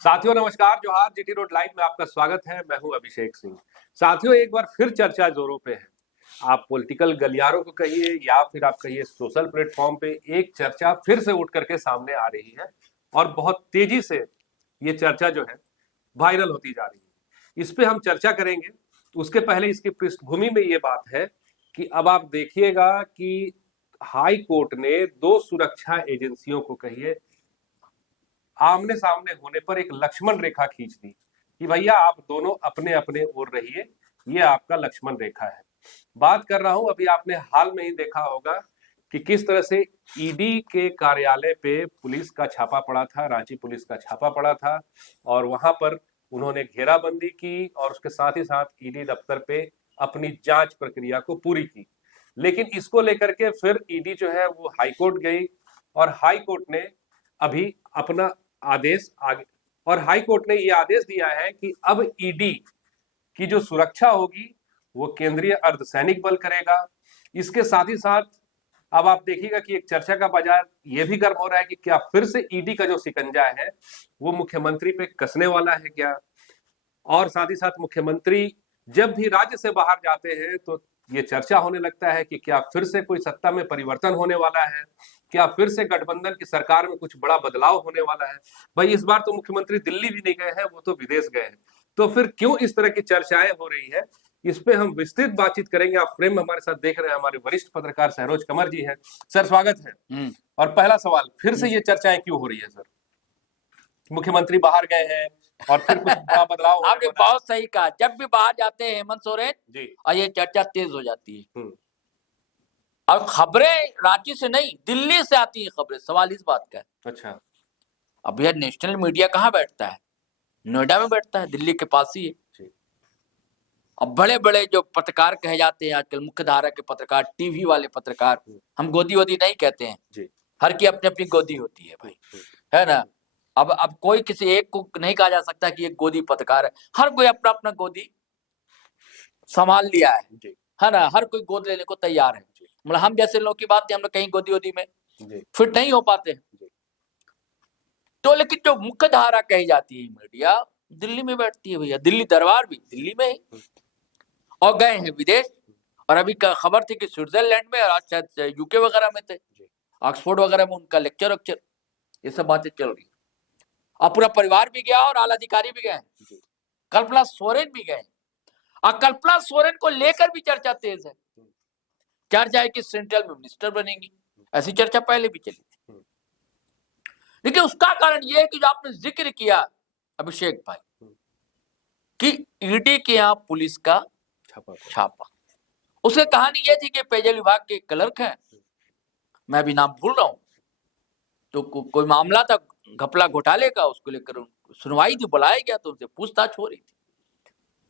साथियों नमस्कार, जोहार। जीटी रोड लाइव में आपका स्वागत है। मैं हूं अभिषेक सिंह। साथियों, एक बार फिर चर्चा जोरों पे है। आप पॉलिटिकल गलियारों को कहिए या फिर आप कहिए सोशल प्लेटफॉर्म पे, एक चर्चा फिर से उठ करके सामने आ रही है और बहुत तेजी से ये चर्चा जो है वायरल होती जा रही है। इस पे हम चर्चा करेंगे। उसके पहले इसकी पृष्ठभूमि में ये बात है कि अब आप देखिएगा कि हाई कोर्ट ने दो सुरक्षा एजेंसियों को कहिए आमने सामने होने पर एक लक्ष्मण रेखा खींच दी कि भैया आप दोनों अपने अपने ओर रहिए, ये आपका लक्ष्मण रेखा है। बात कर रहा हूं, अभी आपने हाल में ही देखा होगा कि किस तरह से ईडी के कार्यालय पे पुलिस का छापा पड़ा था, रांची पुलिस का छापा पड़ा था और वहां पर उन्होंने घेराबंदी की और उसके साथ ही साथ ईडी दफ्तर पे अपनी जांच प्रक्रिया को पूरी की। लेकिन इसको लेकर के फिर ईडी जो है वो हाईकोर्ट गई और हाईकोर्ट ने अभी अपना आदेश आगे और हाई कोर्ट ने यह आदेश दिया है कि अब ईडी की जो सुरक्षा होगी वो केंद्रीय अर्धसैनिक बल करेगा। इसके साथ ही साथ अब आप देखिएगा कि एक चर्चा का बाजार ये भी गर्म हो रहा है कि क्या फिर से ईडी का जो शिकंजा है वो मुख्यमंत्री पे कसने वाला है क्या। और साथ ही साथ मुख्यमंत्री जब भी राज्य से बाहर जाते हैं तो ये चर्चा होने लगता है कि क्या फिर से कोई सत्ता में परिवर्तन होने वाला है, क्या फिर से गठबंधन की सरकार में कुछ बड़ा बदलाव होने वाला है। भाई इस बार तो मुख्यमंत्री दिल्ली भी नहीं गए हैं, वो तो विदेश गए हैं। तो फिर क्यों इस तरह की चर्चाएं हो रही है, इस पे हम विस्तृत बातचीत करेंगे। आप फ्रेम में हमारे साथ देख रहे हैं, हमारे वरिष्ठ पत्रकार सहरोज कमर जी हैं। सर स्वागत है। और पहला सवाल, फिर से ये चर्चाएं क्यों हो रही है सर? मुख्यमंत्री बाहर गए हैं और फिर कुछ बड़ा बदलाव आपने बहुत सही कहा। जब भी बाहर जाते हैं हेमंत सोरेन जी और ये चर्चा तेज हो जाती है और खबरें रांची से नहीं दिल्ली से आती हैं खबरें। सवाल इस बात का है। अच्छा, अब यह नेशनल मीडिया कहाँ बैठता है? नोएडा में बैठता है, दिल्ली के पास ही है। अब बड़े बड़े जो पत्रकार कहे जाते हैं आजकल, मुख्य धारा के पत्रकार, टीवी वाले पत्रकार, हम गोदी वोदी नहीं कहते हैं जी। हर की अपनी अपनी गोदी होती है भाई, है ना। अब कोई किसी एक को नहीं कहा जा सकता कि ये गोदी पत्रकार है। हर कोई अपना अपना गोदी संभाल लिया है ना। हर कोई गोद लेने को तैयार है। मतलब हम जैसे लोगों की बात है, हम लोग कहीं गोदी वोदी में फिट नहीं हो पाते हैं। तो लेकिन जो मुख्य धारा कही जाती है मीडिया दिल्ली में बैठती है भैया। दिल्ली दरबार भी दिल्ली में ही और गए हैं विदेश। और अभी का खबर थी कि स्विट्जरलैंड में और आज शायद यूके वगैरह में थे, ऑक्सफोर्ड वगैरह में उनका लेक्चर ये सब बातें चल रही। और पूरा परिवार भी गया और आला अधिकारी भी गए, कल्पना सोरेन भी गए। और कल्पना सोरेन को लेकर भी चर्चा तेज है। चर्चा है कि सेंट्रल में मिनिस्टर बनेंगी, ऐसी चर्चा पहले भी चली थी। लेकिन उसका कारण यह है कि जो आपने जिक्र किया अभिषेक भाई कि ईडी के यहाँ पुलिस का छापा, उसकी कहानी यह थी कि पेयजल विभाग के क्लर्क हैं, मैं अभी नाम भूल रहा हूं, तो कोई मामला था घपला घोटाले का, उसको लेकर सुनवाई थी, बुलाया गया तो उनसे पूछताछ हो रही थी।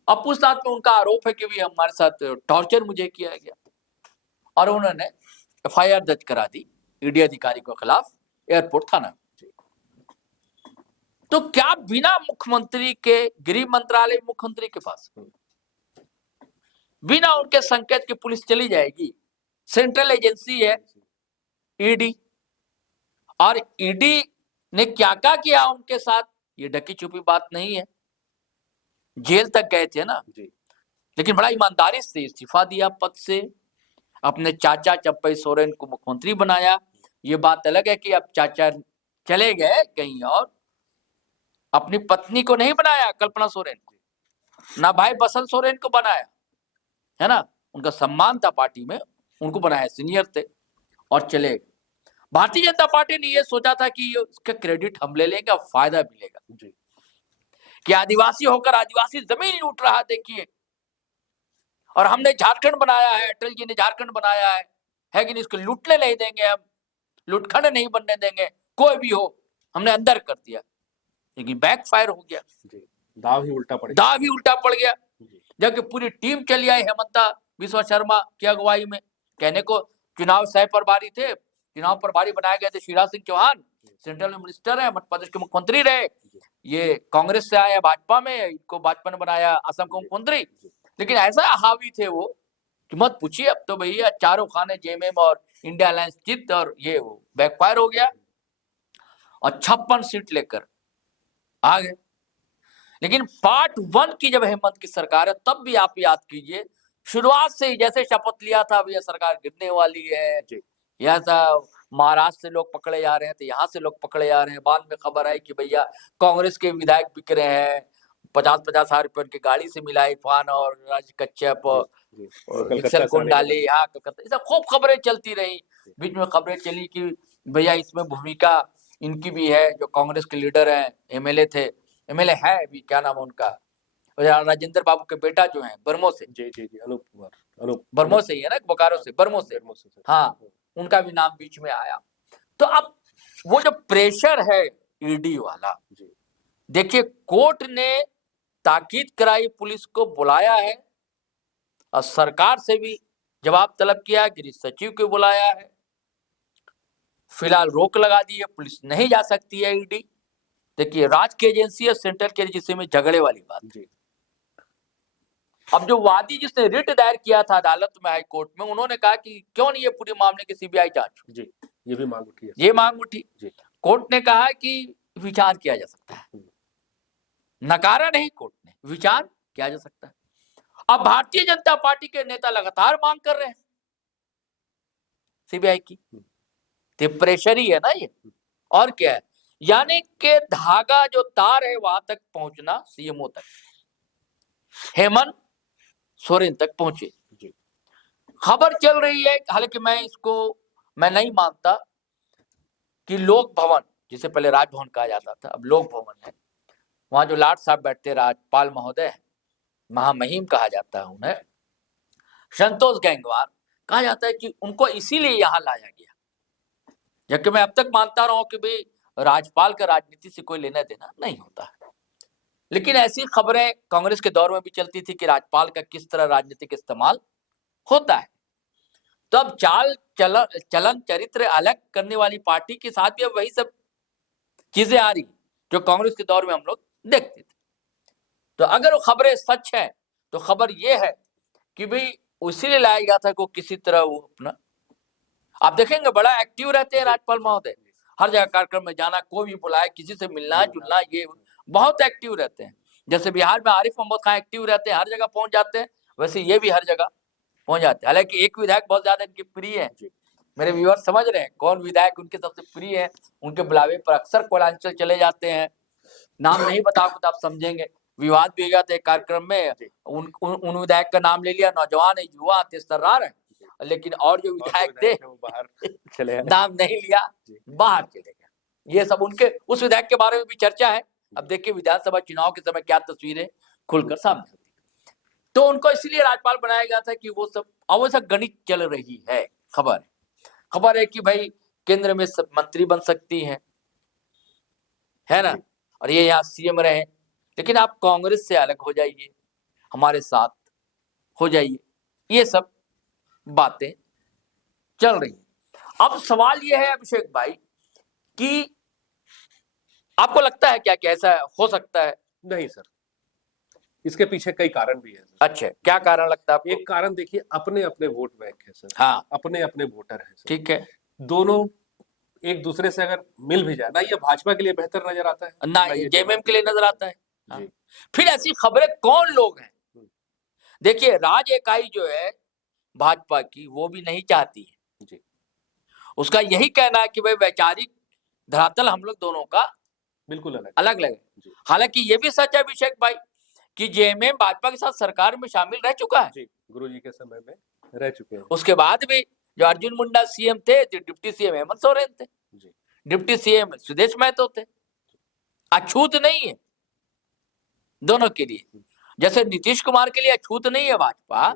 अब पूछताछ में उनका आरोप है कि भी हमारे साथ टॉर्चर मुझे किया गया और उन्होंने एफआईआर दर्ज करा दी ईडी अधिकारी के खिलाफ एयरपोर्ट थाना। तो क्या बिना मुख्यमंत्री के, गृह मंत्रालय मुख्यमंत्री के पास, बिना उनके संकेत के पुलिस चली जाएगी? सेंट्रल एजेंसी है ईडी, और ईडी ने क्या क्या किया उनके साथ, ये ढकी छुपी बात नहीं है। जेल तक गए थे ना जी। लेकिन बड़ा ईमानदारी से इस्तीफा दिया पद से, अपने चाचा चंपई सोरेन को मुख्यमंत्री बनाया। ये बात अलग है कि अब चाचा चले गए कहीं और, अपनी पत्नी को नहीं बनाया कल्पना सोरेन को, ना भाई बसंत सोरेन को बनाया, है ना। उनका सम्मान था पार्टी में, उनको बनाया, सीनियर थे और चले गए। भारतीय जनता पार्टी ने यह सोचा था कि इसका क्रेडिट हम ले लेंगे और फायदा मिलेगा जी। कि आदिवासी होकर आदिवासी जमीन लूट रहा देखिए, और हमने झारखंड बनाया है, अटल जी ने झारखंड बनाया है कि नहीं, इसको लूटने नहीं देंगे, हम लुटखंड नहीं बनने देंगे, कोई भी हो, हमने अंदर कर दिया। लेकिन बैक फायर हो गया, दाव ही उल्टा पड़ गया। जबकि पूरी टीम चली आई हेमंता बिस्वा शर्मा की अगुवाई में। कहने को चुनाव सह प्रभारी थे, चुनाव प्रभारी बनाए गए थे शिवराज सिंह चौहान, सेंट्रल में मिनिस्टर है, मध्य प्रदेश के मुख्यमंत्री रहे, ये कांग्रेस से आए भाजपा में, इनको भाजपा ने बनाया असम के मुख्यमंत्री। लेकिन ऐसा हावी थे वो कि मत पूछिए। अब तो भैया चारों खाने जेएमएम और इंडिया अलायंस जीत और ये बैकफायर हो गया। और 56 सीट लेकर आ गए। लेकिन पार्ट 1 की जब हेमंत की सरकार है तब भी आप याद कीजिए, शुरुआत से ही जैसे शपथ लिया था अब यह सरकार गिरने वाली है, जी ऐसा महाराष्ट्र से लोग पकड़े जा रहे हैं तो यहाँ से लोग पकड़े जा रहे हैं। बाद में खबर आई कि भैया कांग्रेस के विधायक बिक रहे हैं, 50-50 रुपए उनकी गाड़ी से मिला इरफान और राज कच्छप, जी वो कलकत्ता निक्सल से आने के कुंडाली, बाद। यहाँ कलकत्ता, ये सब खूब खबरें चलती रही। बीच में खबरें चली कि भैया इसमें भूमिका इनकी भी है, जो कांग्रेस के लीडर हैं, एमएलए थे, एमएलए है अभी, क्या नाम है उनका, राजेंद्र बाबू के बेटा जो है बर्मो से, जी जी जी अनूप कुमार, अनूप बर्मो से ही है ना, बोकारो से, बर्मो से, बेरमो से। हाँ, उनका भी नाम बीच में आया। तो अब वो जो प्रेशर है ईडी वाला, जी देखिए कोर्ट ने ताकीद कराई, पुलिस को बुलाया है और सरकार से भी जवाब तलब किया है, गृह सचिव को बुलाया है। फिलहाल रोक लगा दी है, पुलिस नहीं जा सकती है ईडी। देखिए राज्य की एजेंसी और सेंट्रल की एजेंसी में झगड़े वाली बात। जी अब जो वादी जिसने रिट दायर किया था अदालत में, हाई कोर्ट में, उन्होंने कहा कि क्यों नहीं ये पूरे मामले की सीबीआई जांच हो। जी ये भी मांग उठी है। ये मांग उठी, जी कोर्ट ने कहा कि विचार किया जा सकता है, नकारा नहीं कोर्ट ने, विचार किया जा सकता है। अब भारतीय जनता पार्टी के नेता लगातार मांग कर रहे हैं सीबीआई की, तो प्रेशर ही है ना ये, और क्या है, यानी कि धागा जो तार है वहां तक पहुंचना, सीएमओ तक, हेमंत सोरेन तक पहुंचे। जी खबर चल रही है, हालांकि मैं नहीं मानता कि लोक भवन, जिसे पहले राजभवन कहा जाता था अब लोक भवन है, वहां जो लाट साहब बैठते राज्यपाल महोदय, महामहिम कहा जाता है उन्हें, संतोष गंगवार कहा जाता है कि उनको इसीलिए यहां लाया गया, जबकि मैं अब तक मानता रहा हूं कि भाई राज्यपाल का राजनीति से कोई लेना देना नहीं होता है। लेकिन ऐसी खबरें कांग्रेस के दौर में भी चलती थी कि राज्यपाल का किस तरह राजनीतिक इस्तेमाल होता है। तो अब चलन चरित्र अलग करने वाली पार्टी के साथ भी अब वही सब चीजें आ रही जो कांग्रेस के दौर में हम लोग देखते थे। तो अगर वो खबरें सच है तो खबर ये है कि भाई उसीलिए लाया गया था को किसी तरह वो अपना, आप देखेंगे बड़ा एक्टिव रहते हैं राज्यपाल महोदय, हर जगह कार्यक्रम में जाना, कोई भी बुलाए, किसी से मिलना जुलना, ये बहुत एक्टिव रहते हैं। जैसे बिहार में आरिफ मोहम्मद खान एक्टिव रहते हैं, हर जगह पहुंच जाते हैं, वैसे ये भी हर जगह पहुंच जाते हैं। हालांकि एक विधायक बहुत ज्यादा इनके प्रिय है, मेरे व्यूअर समझ रहे हैं कौन विधायक उनके सबसे प्रिय है, उनके बुलावे पर अक्सर कोयलांचल चले जाते हैं, नाम नहीं बताओगे तो आप समझेंगे। विवाद भी हो गया था एक कार्यक्रम में, उन विधायक का नाम ले लिया, नौजवान है, युवा तेज तर्रार है, लेकिन और जो विधायक थे बाहर चले नाम नहीं लिया, बाहर चले गए। ये सब उनके उस विधायक के बारे में भी चर्चा है। अब देखिए विधानसभा चुनाव के समय क्या तस्वीरें खुलकर सामने आती है। तो उनको इसलिए राज्यपाल बनाया गया था कि वो सब आवश्यक गणित चल रही है। खबर है कि भाई केंद्र में सब मंत्री बन सकती है ना, और ये यहाँ सीएम रहे, लेकिन आप कांग्रेस से अलग हो जाइए, हमारे साथ हो जाइए, ये सब बातें चल रही है। अब सवाल ये है अभिषेक भाई कि आपको लगता है क्या कि ऐसा हो सकता है? नहीं सर, इसके पीछे कई कारण भी है सर। अच्छा, क्या कारण लगता है आपको? एक कारण देखिए, अपने अपने वोट बैंक है सर, हाँ, अपने अपने वोटर है सर। ठीक है, दोनों एक दूसरे से अगर मिल भी जाए ना, ये भाजपा के लिए बेहतर नजर आता है ना ये जेएमएम के लिए नजर आता है। हाँ। जी फिर ऐसी खबरें कौन लोग हैं? देखिए राज इकाई जो है भाजपा की वो भी नहीं चाहती है जी, उसका यही कहना है कि भाई वैचारिक धरातल हम लोग दोनों का बिल्कुल अलग अलग लगे। हालांकि ये भी सच है अभिषेक भाई कि जेएमएम भाजपा के साथ सरकार में शामिल रह चुका है, जी, गुरुजी के समय में रह चुके हैं। उसके बाद भी जो अर्जुन मुंडा सीएम थे, जो डिप्टी सीएम हेमंत सोरेन थे, जी डिप्टी सीएम सुदेश महतो थे, अछूत नहीं है दोनों के लिए। जैसे नीतीश कुमार के लिए अछूत नहीं है भाजपा,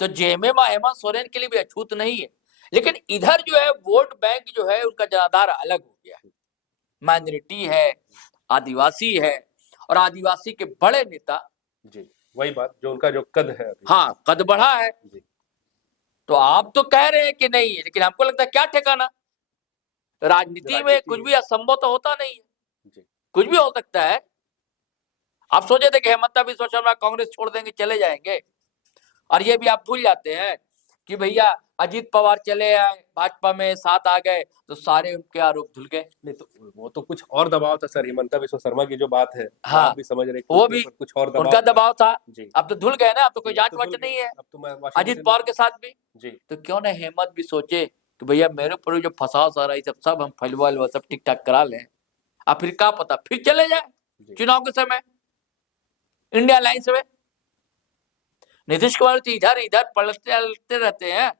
तो जेएमएम और हेमंत सोरेन के लिए भी अछूत नहीं है। लेकिन इधर जो है वोट बैंक जो है उनका जनाधार अलग हो गया है, माइनॉरिटी है, आदिवासी है, और आदिवासी के बड़े नेता, जी वही बात जो उनका जो कद है अभी। हाँ कद बढ़ा है। तो आप तो कह रहे हैं कि नहीं है, लेकिन हमको लगता है क्या ठिकाना, राजनीति में कुछ भी असंभव तो होता नहीं है, कुछ भी हो सकता है। आप सोचे थे कि हेमंत बिस्वा शर्मा कांग्रेस छोड़ देंगे, चले जाएंगे, और ये भी आप भूल जाते हैं कि भैया अजीत पवार चले आए भाजपा में, साथ आ गए, तो सारे उनके आरोप धुल गए। नहीं तो वो तो कुछ और दबाव था सर, हिमंता बिस्वा शर्मा की जो बात है हाँ, आप भी समझ रहे कि वो उनके भी ऊपर कुछ और उनका दबाव था। जी अब तो धुल गए ना, अब तो कोई जी, अब जांच तो वाच धुल नहीं गए, है अब तो मैं अजीत वाशिंगटन पवार के साथ भी। जी तो क्यों ना हेमंत भी सोचे कि भैया मेरे ऊपर जो फंसाव सारा ये सब हम फलवा वलवा सब ठीक ठाक करा लें, अब फिर क्या पता फिर चले जाए जी चुनाव के समय इंडिया अलायंस में। नीतीश कुमार तो इधर इधर पलटते रहते हैं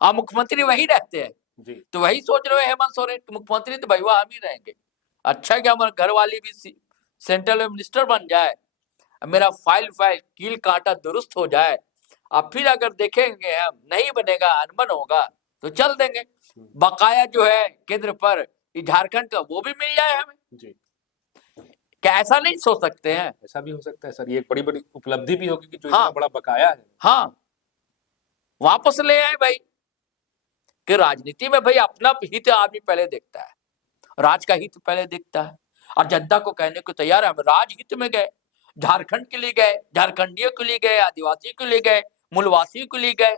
और मुख्यमंत्री वही रहते हैं। जी तो वही सोच रहे हो हेमंत सोरेन कि मुख्यमंत्री तो भैया हम ही रहेंगे। अच्छा क्या हमारे घर वाली भी सेंट्रल मिनिस्टर बन जाए, मेरा फाइल कील कांटा दुरुस्त हो जाए, अब फिर अगर देखेंगे हम नहीं बनेगा, अनबन होगा तो चल देंगे। बकाया जो है केंद्र पर झारखंड का वो भी मिल जाए हमें। जी क्या ऐसा नहीं सोच सकते हैं? ऐसा भी हो सकता है सर, ये एक बड़ी बड़ी उपलब्धि भी होगी कि जो हाँ, इतना बड़ा बकाया है। हाँ, वापस ले आए भाई। कि राजनीति में भाई अपना हित आदमी पहले देखता है, राज का हित पहले देखता है, और जनता को कहने को तैयार है हम राजहित में गए, झारखंड के लिए गए, झारखंडियों के लिए गए, आदिवासी के लिए गए, मूलवासियों के लिए गए।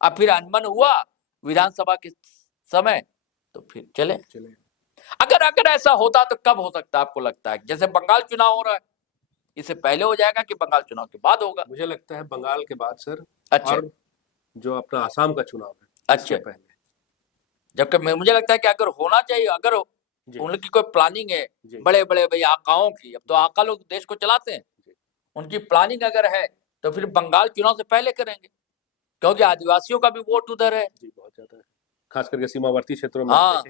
अब फिर अनबन हुआ विधानसभा के समय तो फिर चले। अगर ऐसा होता तो कब हो सकता है आपको लगता है? जैसे बंगाल चुनाव हो रहा है, इससे पहले हो जाएगा कि बंगाल चुनाव के बाद होगा? मुझे लगता है बंगाल के बाद सर। अच्छा, और जो अपना आसाम का चुनाव है अच्छा, इससे पहले। जबकि मुझे लगता है कि अगर होना चाहिए, अगर जी उनकी कोई प्लानिंग है जी बड़े बड़े भाई आकाओं की, अब तो आका लोग देश को चलाते हैं, उनकी प्लानिंग अगर है तो फिर बंगाल चुनाव से पहले करेंगे, क्योंकि आदिवासियों का भी वोट उधर है। जी बहुत ज्यादा है, खास करके सीमावर्ती क्षेत्रों में हाँ,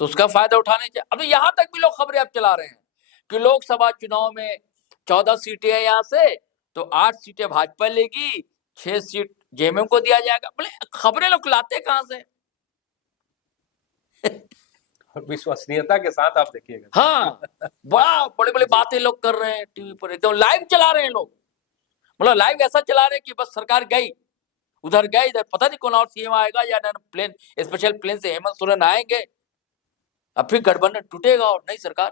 तो उसका फायदा उठाने चाहिए। अब यहाँ तक भी लोग खबरें अब चला रहे हैं कि लोकसभा चुनाव में 14 सीटें हैं यहाँ से, तो 8 सीटें भाजपा लेगी, 6 सीट जेएमएम को दिया जाएगा। बोले खबरें लोग लाते कहां से? विश्वसनीयता के साथ आप देखिएगा। हाँ, बड़े बड़े बातें लोग कर रहे हैं टीवी पर, एकदम लाइव चला रहे हैं लोग। मतलब लाइव ऐसा चला रहे हैं कि बस सरकार गई, उधर गए, इधर पता नहीं कौन और सीएम आएगा या प्लेन, स्पेशल प्लेन से हेमंत सोरेन आएंगे, अब फिर गठबंधन टूटेगा और नई सरकार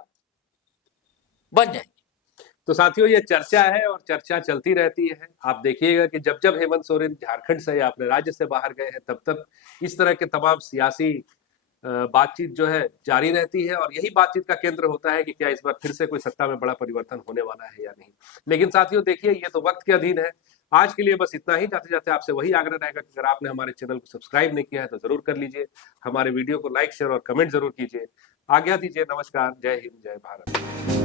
बन जाएगी। तो साथियों ये चर्चा है और चर्चा चलती रहती है। आप देखिएगा कि जब जब हेमंत सोरेन झारखंड से या अपने राज्य से बाहर गए हैं तब तक इस तरह के तमाम सियासी बातचीत जो है जारी रहती है, और यही बातचीत का केंद्र होता है कि क्या इस बार फिर से कोई सत्ता में बड़ा परिवर्तन होने वाला है या नहीं। लेकिन साथियों देखिए ये तो वक्त के अधीन है। आज के लिए बस इतना ही। जाते जाते आपसे वही आग्रह रहेगा कि अगर आपने हमारे चैनल को सब्सक्राइब नहीं किया है तो जरूर कर लीजिए, हमारे वीडियो को लाइक शेयर और कमेंट जरूर कीजिए। आज्ञा दीजिए, नमस्कार, जय हिंद, जय भारत।